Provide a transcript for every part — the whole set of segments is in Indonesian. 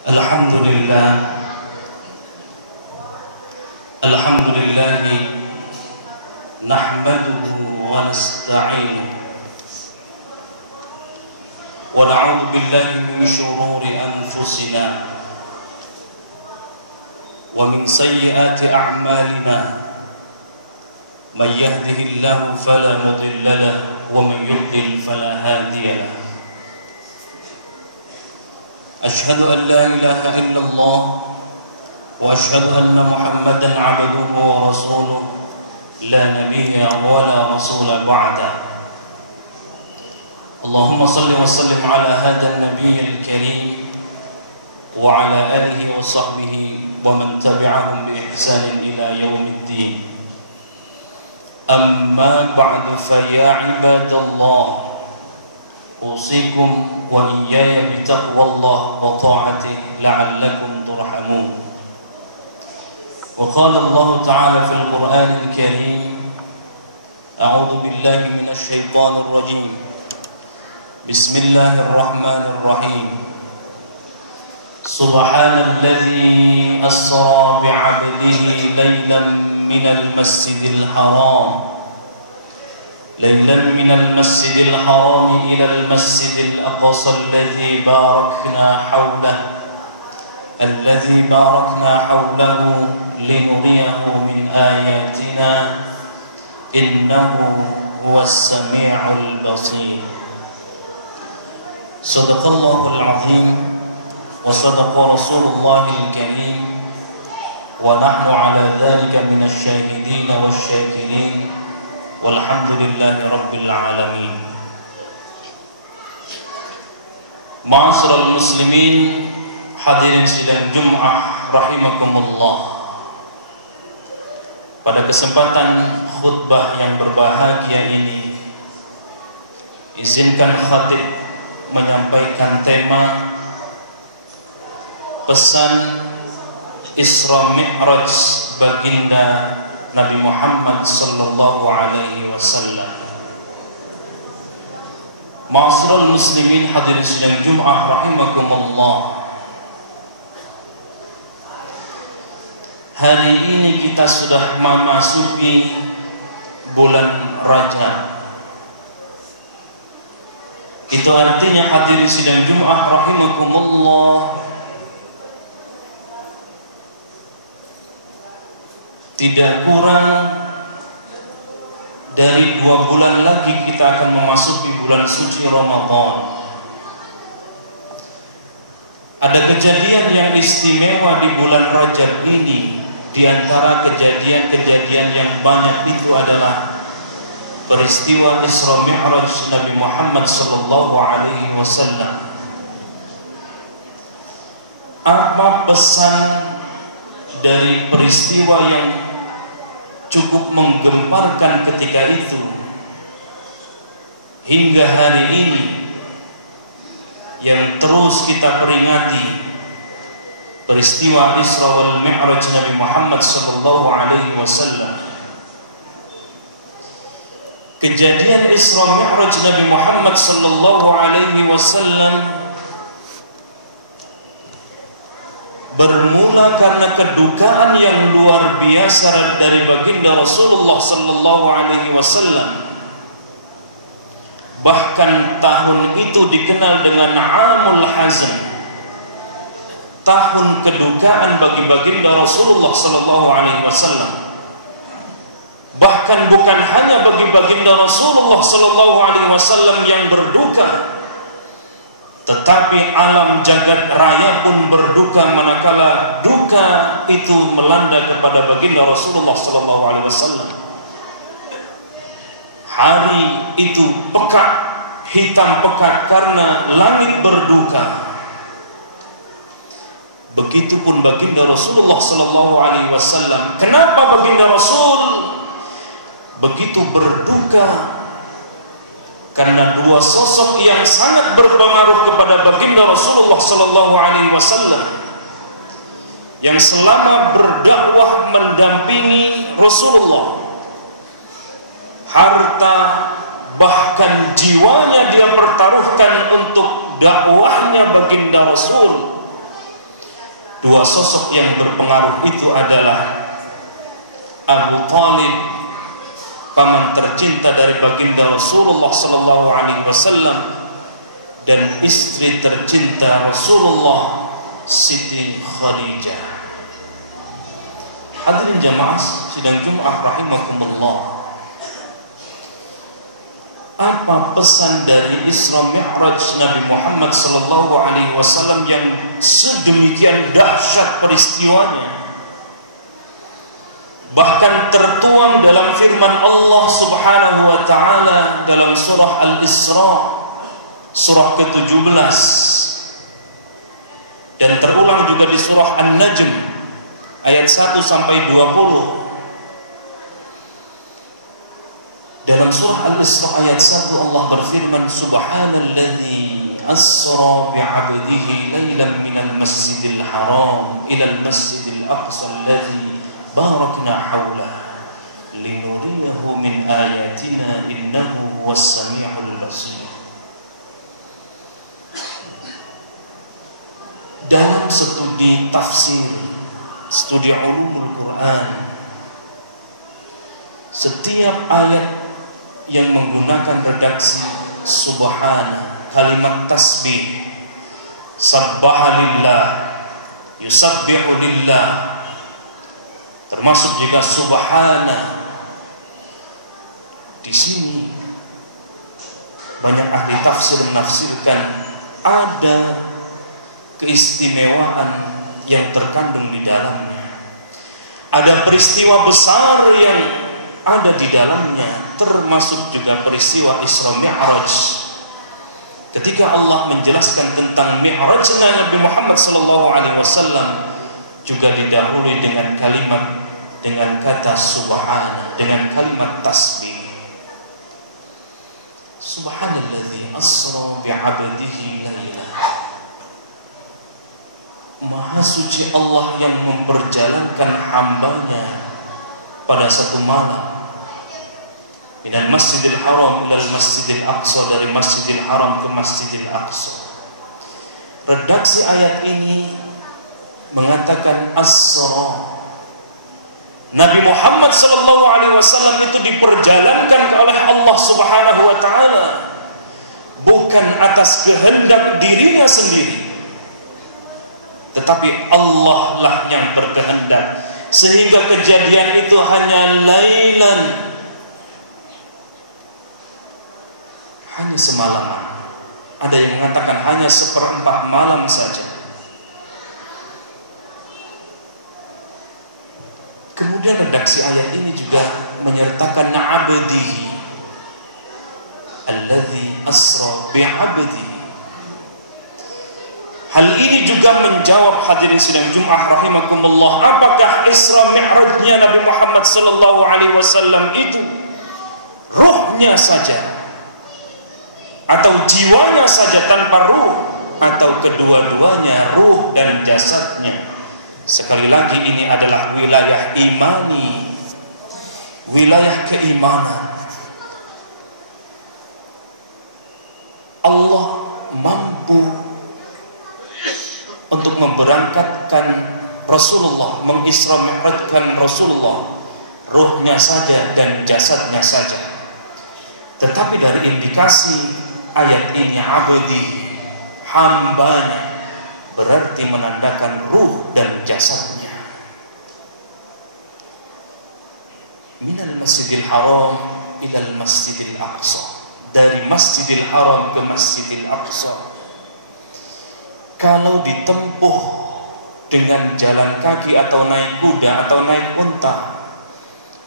Alhamdulillah nahmaduhu wa nasta'inuhu wa na'udzu billahi min shururi anfusina wa min sayyiati a'malina man yahdihillahu fala mudilla lahu wa man yudlil fala hadiya lahu. Ashhadu an la ilaha illallah wa ashhadu anna Muhammadan 'abduhu wa rasuluhu la nabiyya wa la rasula ba'da. Allahumma salli wa sallim ala hadha an-nabiy al-karim wa ala alihi wa sahbihi wa man tabi'ahum bi ihsan ila yaumiddin. Amma ba'du, fa ya ibadallah أوصيكم وإياي بتقوى الله وطاعته لعلكم ترحمون. وقال الله تعالى في القرآن الكريم: أعوذ بالله من الشيطان الرجيم، بسم الله الرحمن الرحيم. سبحان الذي أسرى بعبده ليلا من المسجد الحرام إلى المسجد الأقصى الذي باركنا حوله لنريه من آياتنا إنه هو السميع البصير. صدق الله العظيم وصدق رسول الله الكريم ونحن على ذلك من الشاهدين والشاكرين walhamdulillahi rabbil alamin. Ma'asyiral muslimin, hadirin sidang Jum'ah rahimakumullah. Pada kesempatan khutbah yang berbahagia ini, izinkan khatib menyampaikan tema pesan Isra Mi'raj baginda Nabi Muhammad sallallahu alaihi wasallam. Ma'asyiral muslimin, hadirin sidang Jum'ah rahimakumullah. Hari ini kita sudah memasuki bulan Rajab. Itu artinya, hadirin sidang Jum'ah rahimakumullah, tidak kurang dari 2 bulan lagi kita akan memasuki bulan suci Ramadan. Ada kejadian yang istimewa di bulan Rajab ini. Di antara kejadian-kejadian yang banyak itu adalah peristiwa Isra Mi'raj Nabi Muhammad sallallahu alaihi wasallam. Apa pesan dari peristiwa yang cukup menggemparkan ketika itu hingga hari ini yang terus kita peringati, peristiwa Isra wal Mi'raj Nabi Muhammad sallallahu alaihi wasallam. Kejadian Isra Mi'raj Nabi Muhammad sallallahu alaihi wasallam bermula karena kedukaan yang luar biasa dari baginda Rasulullah sallallahu alaihi wasallam. Bahkan tahun itu dikenal dengan Amul Hazan, tahun kedukaan bagi baginda Rasulullah sallallahu alaihi wasallam. Bahkan bukan hanya bagi baginda Rasulullah sallallahu alaihi wasallam yang berduka, tetapi alam jagat raya pun berduka manakala duka itu melanda kepada baginda Rasulullah sallallahu alaihi wasallam. Hari itu pekat, hitam pekat karena langit berduka. Begitupun baginda Rasulullah sallallahu alaihi wasallam. Kenapa baginda Rasul begitu berduka? Karena 2 sosok yang sangat berpengaruh kepada baginda Rasulullah sallallahu alaihi wasallam yang selama berdakwah mendampingi Rasulullah, harta bahkan jiwanya dia pertaruhkan untuk dakwahnya baginda Rasul. Dua sosok yang berpengaruh itu adalah Abu Talib, paman tercinta dari baginda Rasulullah sallallahu alaihi wasallam, dan istri tercinta Rasulullah, Siti Khadijah. Hadirin jamaah sidang Jumat rahimakumullah. Apa pesan dari Isra Mi'raj Nabi Muhammad sallallahu alaihi wasallam yang sedemikian dahsyat peristiwanya? Bahkan tertuang dalam firman Allah Subhanahu wa taala dalam surah Al-Isra, surah ke-17, dan terulang juga di surah An-Najm ayat 1 sampai 20. Dalam surah Al-Isra ayat 1 Allah berfirman, Subhanalladzi asra bi'abdihi laylan minal masjidil haram ilal masjidil aqsa alladzi barakna hawlah linuriyahu min ayatina innahu huwas sami'ul basir. Dalam studi tafsir, studi ulumul Quran, setiap ayat yang menggunakan redaksi subhana, kalimat tasbih, sabbaha lillah, yusabbihu lillah, termasuk juga subhana. Di sini banyak ahli tafsir menafsirkan ada keistimewaan yang terkandung di dalamnya. Ada peristiwa besar yang ada di dalamnya, termasuk juga peristiwa Isra Mi'raj. Ketika Allah menjelaskan tentang Mi'rajnya Nabi Muhammad SAW, juga didahului dengan kata subhana, dengan kalimat tasbih. Subhanalladzi asra bi'abdihi laylan. Maha suci Allah yang memperjalankan hambanya pada satu malam, minal masjidil haram ilal masjidil aqsa, dari masjidil haram ke masjidil aqsa. Redaksi ayat ini mengatakan asra. Nabi Muhammad SAW itu diperjalankan oleh Allah Subhanahu wa taala, bukan atas kehendak dirinya sendiri, tetapi Allah lah yang berkehendak, sehingga kejadian itu hanya lailan, hanya semalaman. Ada yang mengatakan hanya seperempat malam saja. Kemudian redaksi ayat ini juga menyertakan na'abdihi alladzi asra bi'abdihi. Hal ini juga menjawab, hadirin sidang Jumat rahimakumullah, apakah Isra Mi'rajnya Nabi Muhammad sallallahu alaihi wasallam itu ruhnya saja, atau jiwanya saja tanpa ruh, atau kedua-duanya, ruh dan jasadnya? Sekali lagi, ini adalah wilayah imani, wilayah keimanan. Allah mampu untuk memberangkatkan Rasulullah, mengisra mi'rajkan Rasulullah, ruhnya saja dan jasadnya saja. Tetapi dari indikasi ayat ini, abdi, hambanya, berarti menandakan ruh dan jasadnya. Minal masjidil haram ilal masjidil aqsa, dari masjidil haram ke masjidil aqsa. Kalau ditempuh dengan jalan kaki atau naik kuda atau naik unta,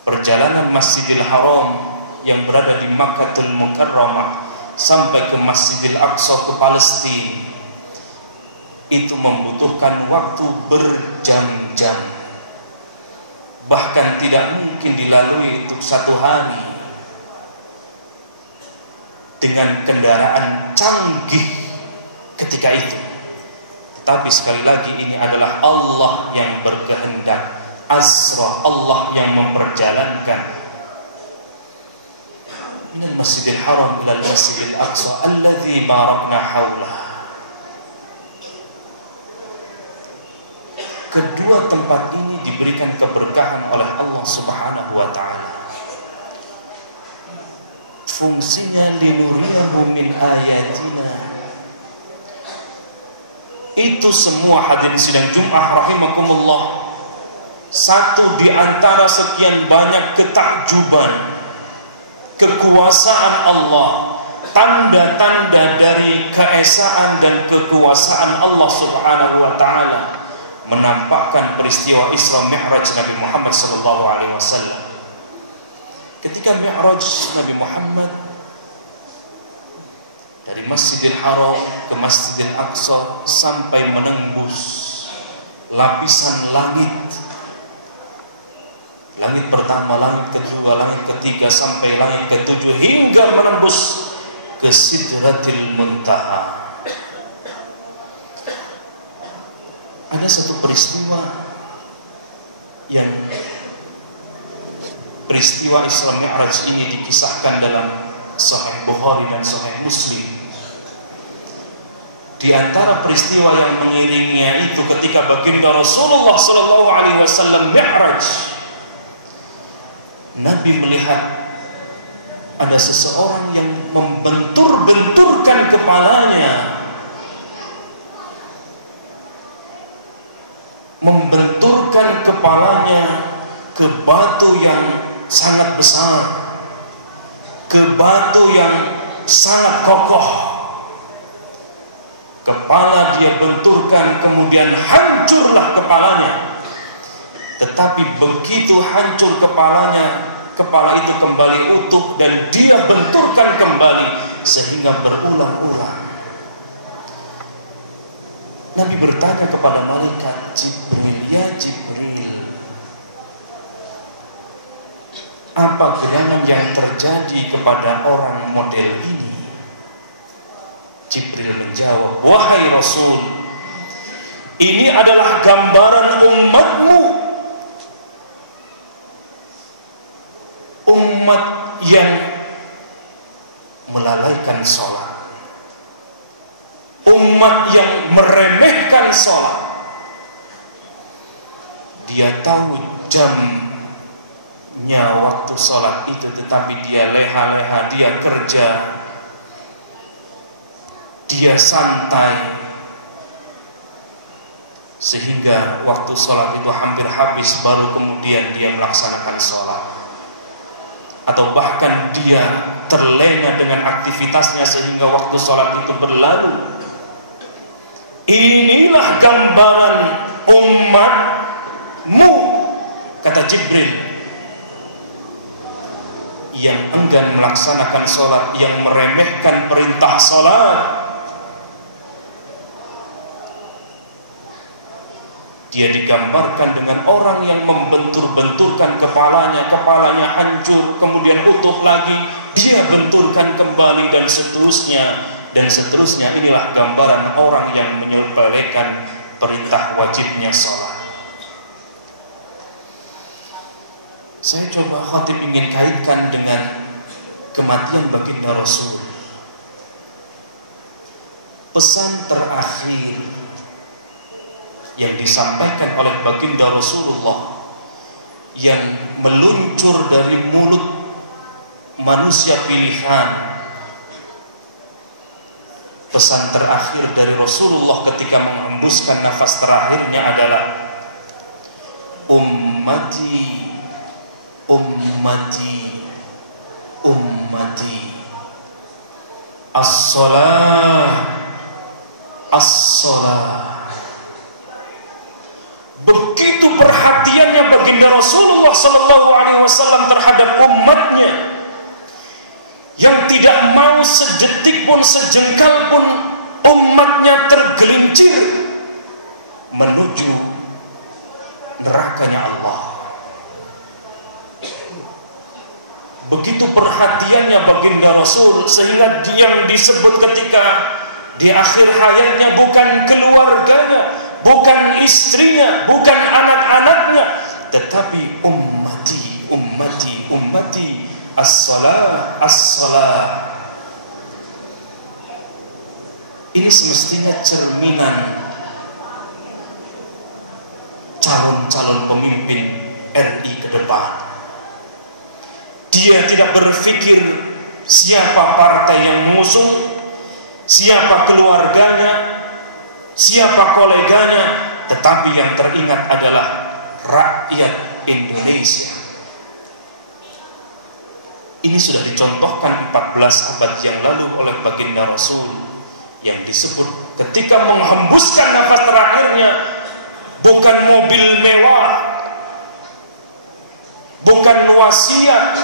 perjalanan Masjidil Haram yang berada di Makkahul Mukarramah sampai ke Masjidil Aqsa ke Palestina itu membutuhkan waktu berjam-jam, bahkan tidak mungkin dilalui untuk satu hari dengan kendaraan canggih ketika itu. Tapi sekali lagi, ini adalah Allah yang berkehendak, asra, Allah yang memperjalankan. Minal masjidil haram ilal masjidil aqsa alladzi barakna hawlah. kedua tempat ini diberikan keberkahan oleh Allah Subhanahu wa taala. Fungsinya linuriyahu min ayatina. Itu semua hadirin sidang Jumat rahimakumullah, satu di antara sekian banyak ketakjuban kekuasaan Allah, tanda-tanda dari keesaan dan kekuasaan Allah Subhanahu wa taala, menampakkan peristiwa Isra Mi'raj Nabi Muhammad sallallahu alaihi wasallam. Ketika Mi'raj Nabi Muhammad dari Masjidil Haram ke Masjidil Aqsa sampai menembus lapisan langit, langit pertama, langit kedua, langit ketiga, sampai langit ketujuh, hingga menembus ke Sidratil Muntaha. Ada satu peristiwa yang peristiwa Isra Mi'raj ini dikisahkan dalam Sahih Bukhari dan Sahih Muslim. Di antara peristiwa yang mengiringinya itu ketika baginda Rasulullah SAW Mi'raj, Nabi melihat ada seseorang yang membentur-benturkan kepalanya, ke batu yang sangat besar, ke batu yang sangat kokoh. Kepala dia benturkan, kemudian hancurlah kepalanya. Tetapi begitu hancur kepalanya, kepala itu kembali utuh dan dia benturkan kembali sehingga berulang-ulang. Nabi bertanya kepada malaikat Jibril, "Ya Jibril, apa gerangan yang terjadi kepada orang model ini?" Jibril menjawab, "Wahai Rasul, ini adalah gambaran umatmu, umat yang melalaikan sholat, umat yang meremehkan sholat. Dia tahu jamnya waktu sholat itu, tetapi dia leha-leha, dia kerja, dia santai, sehingga waktu sholat itu hampir habis baru kemudian dia melaksanakan sholat. Atau bahkan dia terlena dengan aktivitasnya sehingga waktu sholat itu berlalu. Inilah gambaran umatmu," kata Jibril, "yang enggan melaksanakan sholat, yang meremehkan perintah sholat." Dia digambarkan dengan orang yang membentur-benturkan kepalanya, kepalanya hancur, kemudian utuh lagi, dia benturkan kembali, dan seterusnya, dan seterusnya. Inilah gambaran orang yang menyepelekan perintah wajibnya sholat. Saya coba khatib ingin kaitkan dengan kematian baginda Rasul. Pesan terakhir yang disampaikan oleh baginda Rasulullah yang meluncur dari mulut manusia pilihan, pesan terakhir dari Rasulullah ketika menghembuskan nafas terakhirnya adalah, "Ummati, ummati, ummati, as-salah, as-salah." Begitu perhatiannya baginda Rasulullah SAW terhadap umatnya, yang tidak mau sedetik pun, sejengkal pun umatnya tergelincir menuju nerakanya Allah. Begitu perhatiannya baginda Rasul, sehingga yang disebut ketika di akhir hayatnya bukan keluarganya, bukan istrinya, bukan anak-anaknya, tetapi ummati, ummati, ummati, as-salah, as-salah. Ini semestinya cerminan calon-calon pemimpin RI ke depan. Dia tidak berpikir siapa partai yang mengusung, siapa keluarganya, siapa koleganya, tetapi yang teringat adalah rakyat Indonesia. Ini sudah dicontohkan 14 abad yang lalu oleh baginda Rasul, yang disebut ketika menghembuskan nafas terakhirnya, bukan mobil mewah, bukan wasiat,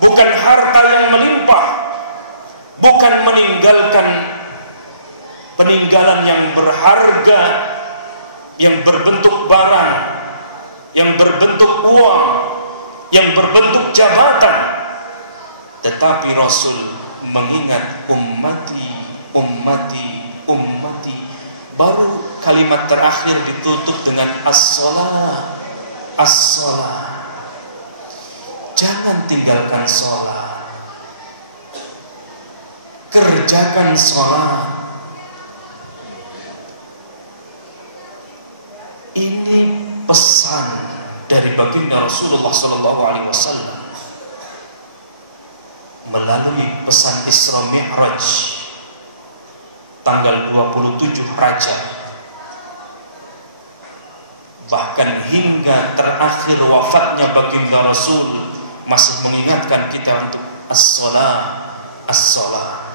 bukan harta yang melimpah, bukan meninggalkan peninggalan yang berharga, yang berbentuk barang, yang berbentuk uang, yang berbentuk jabatan. Tetapi Rasul mengingat ummati, ummati, ummati. Baru kalimat terakhir ditutup dengan as-salat, as-salat. Jangan tinggalkan salat, kerjakan salat. Ini pesan dari baginda Rasulullah SAW melalui pesan Isra Mi'raj tanggal 27 Rajab, bahkan hingga terakhir wafatnya baginda Rasul masih mengingatkan kita untuk as-salat, as-salat.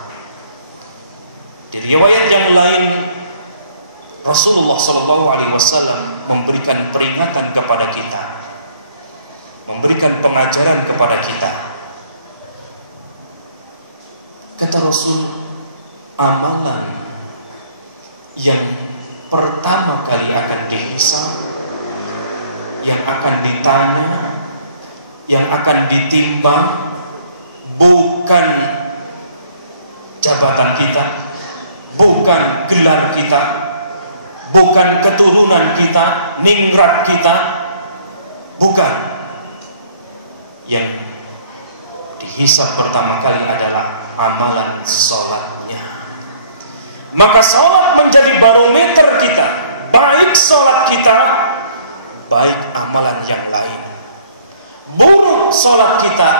Di riwayat yang lain, Rasulullah SAW memberikan peringatan kepada kita, memberikan pengajaran kepada kita. Kata Rasul, amalan yang pertama kali akan dihisab, yang akan ditanya, yang akan ditimbang, bukan jabatan kita, bukan gelar kita, bukan keturunan kita, ningrat kita, bukan. Yang dihisab pertama kali adalah amalan sholatnya. Maka sholat menjadi barometer kita. Baik sholat kita, baik amalan yang lain. Buruk sholat kita,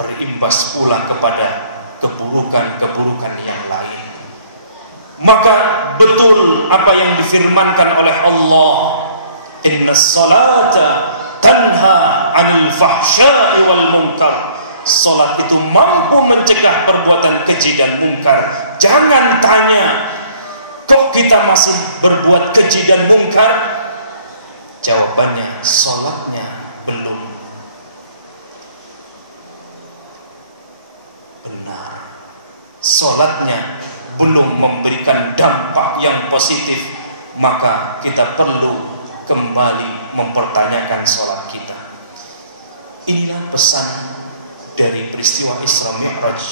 berimbas pula kepada keburukan-keburukan yang lain. Maka betul apa yang difirmankan oleh Allah, inna salata tanha 'anil fahsya'i wal munkar. Salat itu mampu mencegah perbuatan keji dan mungkar. Jangan tanya, kok kita masih berbuat keji dan mungkar? Jawabannya, salatnya belum benar. Salatnya belum memberikan dampak yang positif, maka kita perlu kembali mempertanyakan salat kita. Inilah pesan dari peristiwa Isra Mi'raj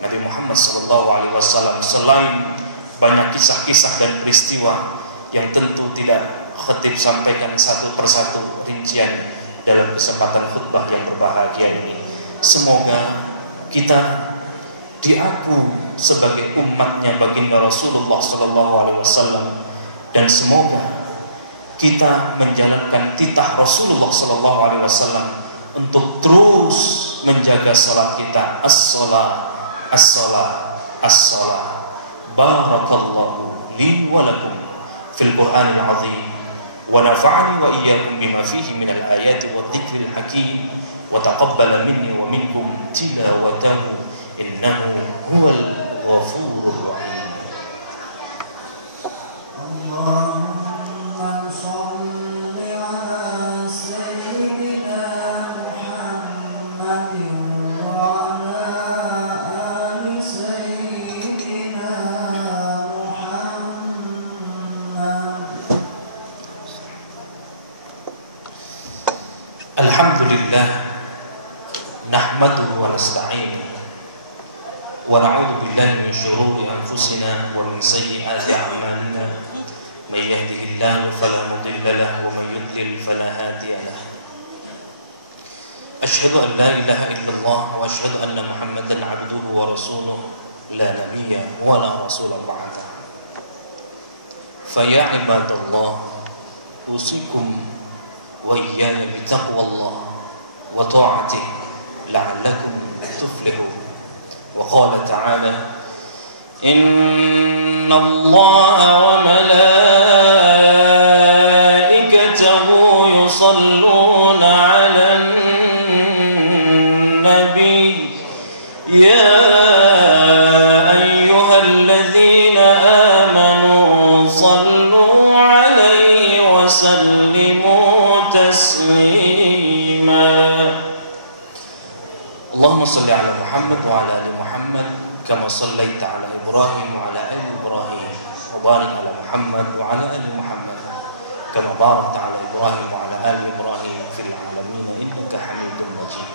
Nabi Muhammad SAW. Selain banyak kisah-kisah dan peristiwa yang tentu tidak khatib sampaikan satu persatu rincian dalam kesempatan khutbah yang berbahagia ini, semoga kita diaku sebagai umatnya baginda Rasulullah SAW, dan semoga kita menjalankan titah Rasulullah SAW untuk terus menjaga salat kita. As-salat, as-salat, as-salat. Barakallahu li wa lakum fil Qur'anil azim, wa nafa'ani wa iyyakum bima fihi minal ayati wa dhikril hakim, wa taqabbala minni wa minkum tilawatahu innahu huwal ghafurur rahim. Allahumma shalli ala sayyidina Muhammadin wa ala ali sayyidina Muhammad. Alhamdulillah, nahmaduhu wa nasta'inuhu wa na'udzu billahi min shururi anfusina wa min sayyiati a'malina. May yahdihillahu fala mudilla lahu wa may yudlil fala hadiya lahu. Asyhadu an la ilaha illallah wa asyhadu anna Muhammadan 'abduhu wa rasuluhu la nabiyya wa la rasula ba'da. Fa ya ibadallah أوصيكم وإياي بتقوى الله وطاعته لعلكم تفلحون. وقال تعالى: إن الله وملائكته يصلون على النبي يا أيها الذين آمنوا صلوا عليه وسلموا تسليما. اللهم صل على محمد وعلى آل محمد كما صليت على إبراهيم وعلى آل إبراهيم وبارك على محمد وعلى آل محمد كما باركت على إبراهيم وعلى آل إبراهيم في العالمين إنك حميد مجيد.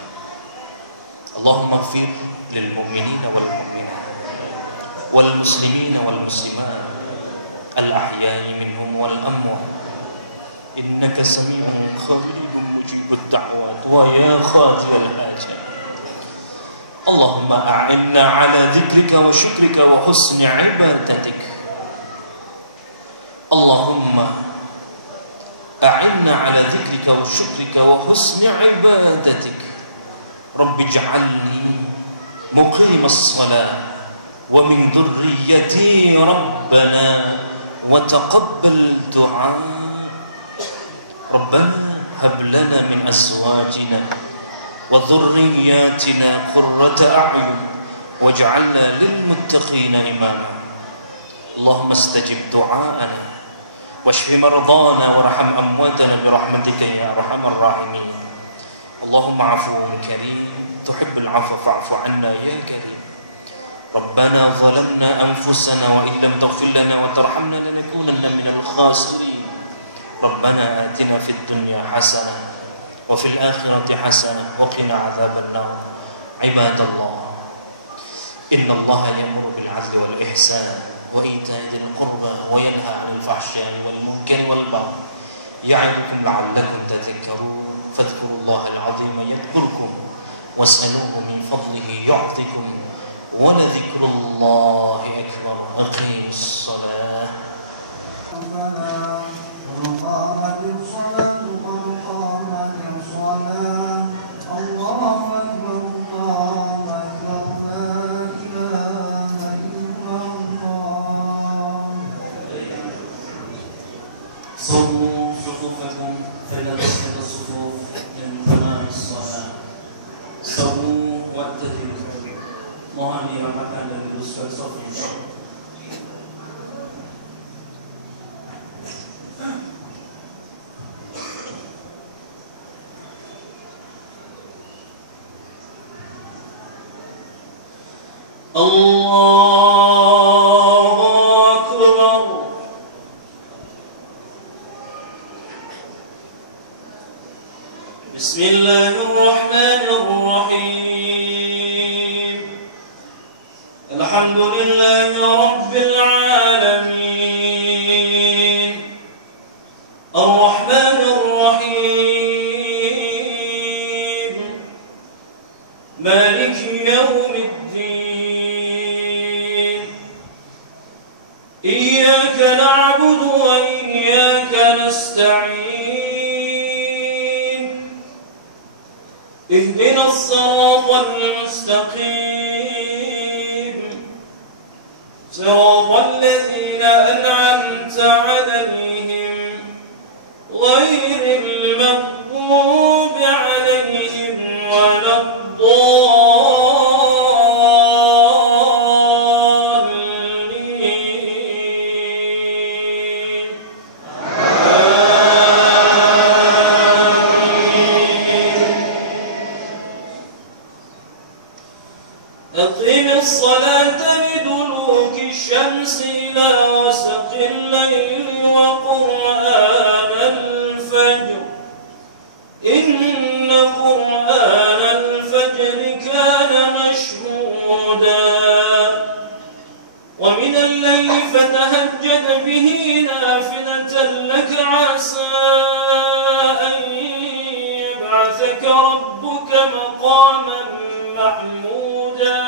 اللهم اغفر للمؤمنين والمؤمنات والمسلمين والمسلمات الأحياء منهم والأموات إنك سميع قريب مجيب الدعوات ويا خاطر الحاجات. اللهم أعنا على ذكرك وشكرك وحسن عبادتك. اللهم أعنا على ذكرك وشكرك وحسن عبادتك. رب اجعلني مقيم الصلاة ومن ذريتي ربنا وتقبل دعاء. ربنا هب لنا من أزواجنا وذرياتنا قرة أعين واجعلنا للمتقين إماما. اللهم استجب دعاءنا واشف مرضانا وارحم أمواتنا برحمتك يا أرحم الراحمين. اللهم عفو كريم تحب العفو فاعف عنا يا كريم. ربنا ظلمنا أنفسنا وإن لم تغفر لنا وترحمنا لنكونن من الخاسرين. ربنا آتنا في الدنيا حسنة وفي الآخرة حسنة وقنا عذاب النار. عباد الله، إن الله يأمر بالعدل والإحسان وإيتاء ذي القربى وينهى عن الفحشاء والمنكر والبغي يعظكم لعلكم تذكرون. فاذكروا الله العظيم يذكركم واسألوه من فضله يعطكم ولذكر الله أكبر. أقيموا الصلاة. قامت الصلاة قد قامت الصلاة. الله أكبر الله أكبر لا إله إلا الله. صووا صفوفكم فلا تسند الصفوف من تمام الصلاة. صووا واعتدلوا. Mohon dirapatkan dan diluruskan saf insyaallah. Allahu Akbar. Bismillahirrahmanirrahim. Alhamdulillahi Rabbil alamin. Ar-Rahmanir Rahim. Maliki yawmiddin. Iyyaka na'budu wa iyyaka nasta'in. اهدنا الصراط المستقيم صراط الذين أنعمت عليهم غير المغضوب عليهم ولا الضالين. أقم الصلاة لدلوك الشمس إلى غسق الليل وقرآن الفجر إن قرآن الفجر كان مشهودا. ومن الليل فتهجد به نافلة لك عسى أن يبعثك ربك مقاما محمودا.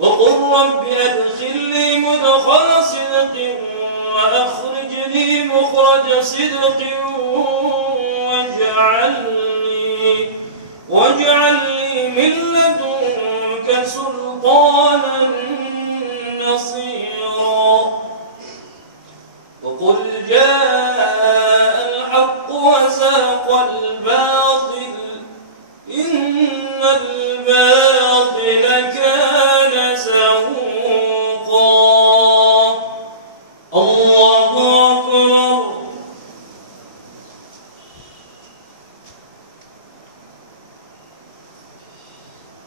وقل رب أدخلني مدخل مدخل صدق وأخرجني مخرج صدق واجعل لي من لدنك سلطانا نصيرا وقل جاء الحق وزهق الباطل إن الباطل كان زهوقا الله أكبر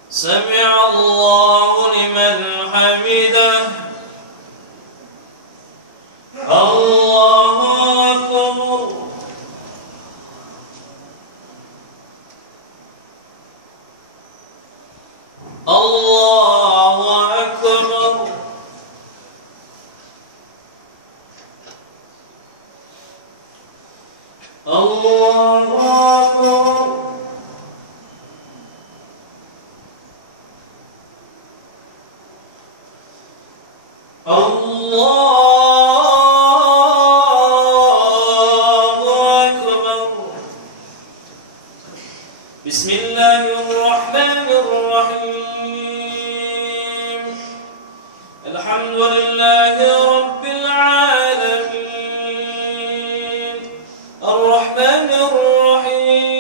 سمع الله لمن حمده الله أكبر الله أكبر الله أكبر الله أكبر بسم الله الرحمن الرحيم الحمد لله رب العالمين الرحمن الرحيم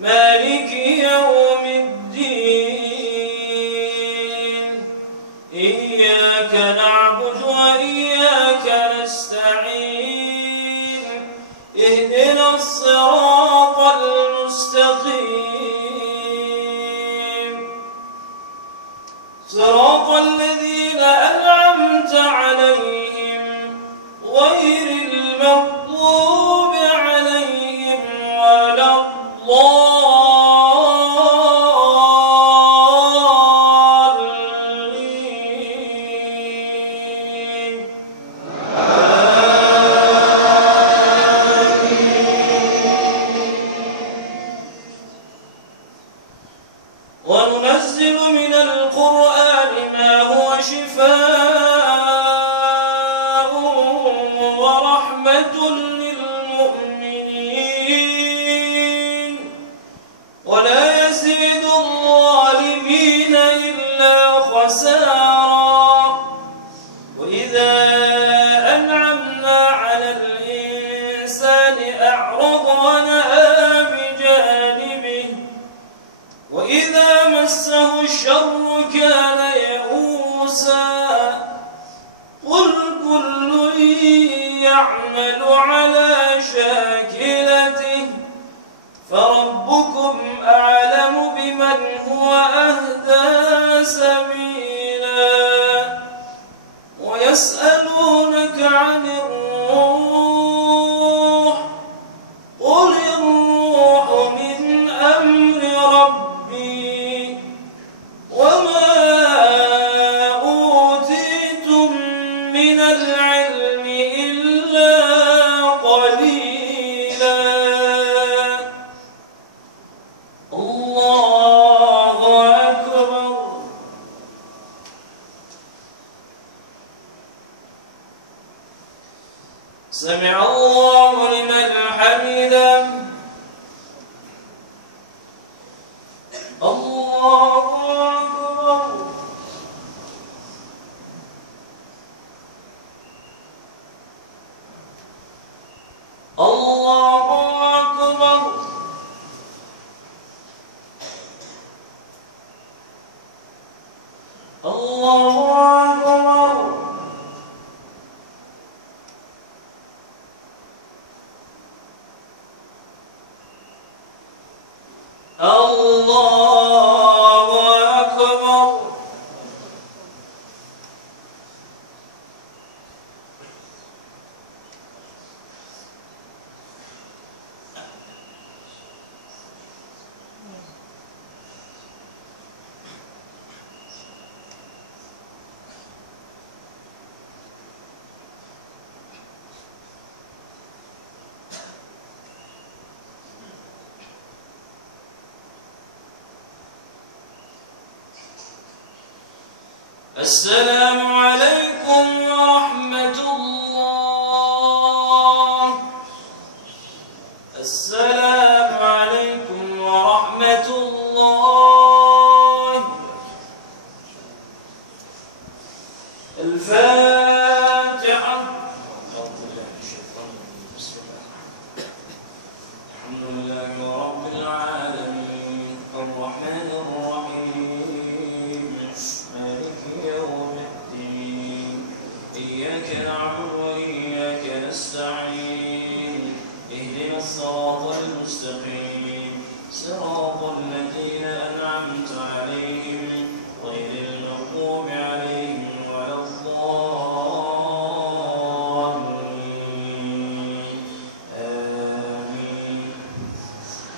مالك يوم الدين إياك نعبد وإياك نستعين اهدنا الصراط المستقيم صراط الذين أنعمت عليهم غير المغضوب عليهم ولا الضالين وننزل من القرآن ما هو شفاء ورحمة للمؤمنين ولا يزيد الظالمين إلا خسارا وإذا أنعمنا على الإنسان أعرض ونأى بجانبه وإذا مسه الشر كان يئوسا قل كل يعمل على شاكلته فربكم أعلم بمن هو أهدى سبيلا ويسألونك عن الروح قل الروح من أمر ربي وما أوتيتم من العلم إلا قليلا الله أكبر سمع الله لمن حمده الله أكبر الله أكبر الله أكبر السلام عليكم ورحمة الله. السلام عليكم ورحمة الله. الفاتحة. الحمد لله رب العالمين الرحمن الرحيم مالك يوم الدين إياك نعبد وإياك نستعين اهدنا الصراط المستقيم صراط الذين أنعمت عليهم غير المغضوب عليهم ولا الضالين آمين.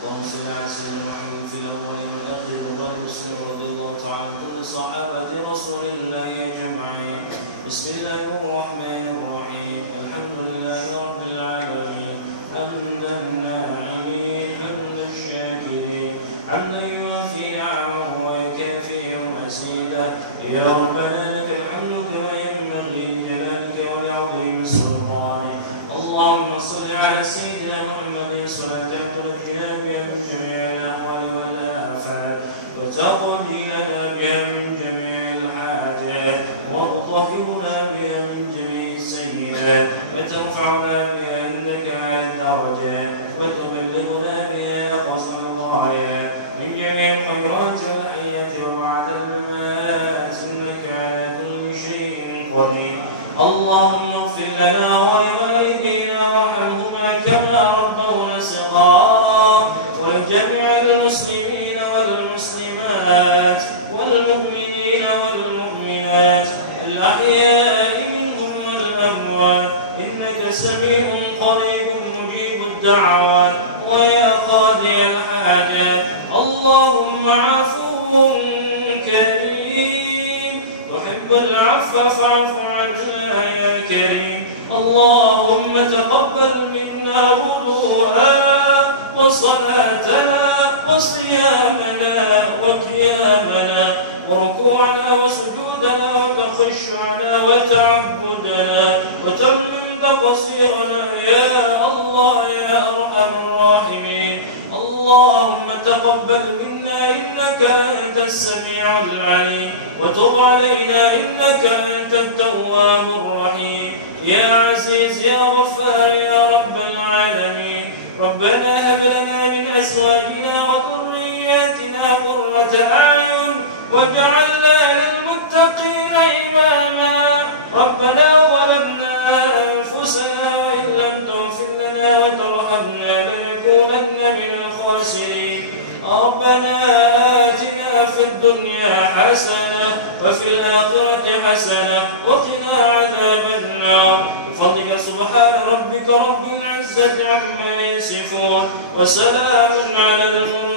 اللهم صل على سيدنا محمد في الأولين والآخرين وبارك وسلم رضي الله تعالى عن كل صحابة رسول الله أجمعين. بسم الله الرحمن الرحيم الحمد لله رب العالمين حمدا الناعمين حمدا الشاكرين حمدا يوافي نعمه ويكافئ مزيدا. يا ربنا لك الحمد كما ينبغي لجلالك ولعظيم سلطانك. اللهم صل على سيدنا محمد صلاة تنجينا بها من جميع الأهوال والآفات وتقضي لنا بها من جميع الحاجات وتطهرنا بها من جميع السيئات وترفعنا بها عندك على الدرجات وتبلغنا بها أقصى الغايات من جميع الخيرات والحياة وبعد الممات إنك على كل شيء قدير. اللهم اغفر لنا ولوالدينا وارحمهما كما ربونا صغارا ولجميع المسلمين والمسلمات والمؤمنين والمؤمنات الأحياء منهم والأموات إنك سميع قريب مجيب الدعوات ويا قاضي الحاجات. اللهم عفو كريم تحب العفو فاعف عنا يا كريم. اللهم تقبل منا وضوءنا وصلاتنا وصيامنا وقيامنا وركوعنا وسجودنا وتخشعنا وتعبدنا وتمم تقصيرنا يا الله يا أرحم الراحمين. اللهم تقبل منا إنك أنت السميع العليم وتب علينا إنك أنت التواب الرحيم. يا عزيز يا غفار يا رب العالمين. ربنا هب لنا من أزواجنا وذرياتنا قرة أعين واجعلنا للمتقين إماما. ربنا ظلمنا أنفسنا وإن لم تغفر لنا وترحمنا لنكونن من الخاسرين. ربنا آتنا في الدنيا حسنة وفي الآخرة حسنة وقنا عذاب النار. بفضلك سبحان ربك رب العزة عما يصفون وسلام على المرسلين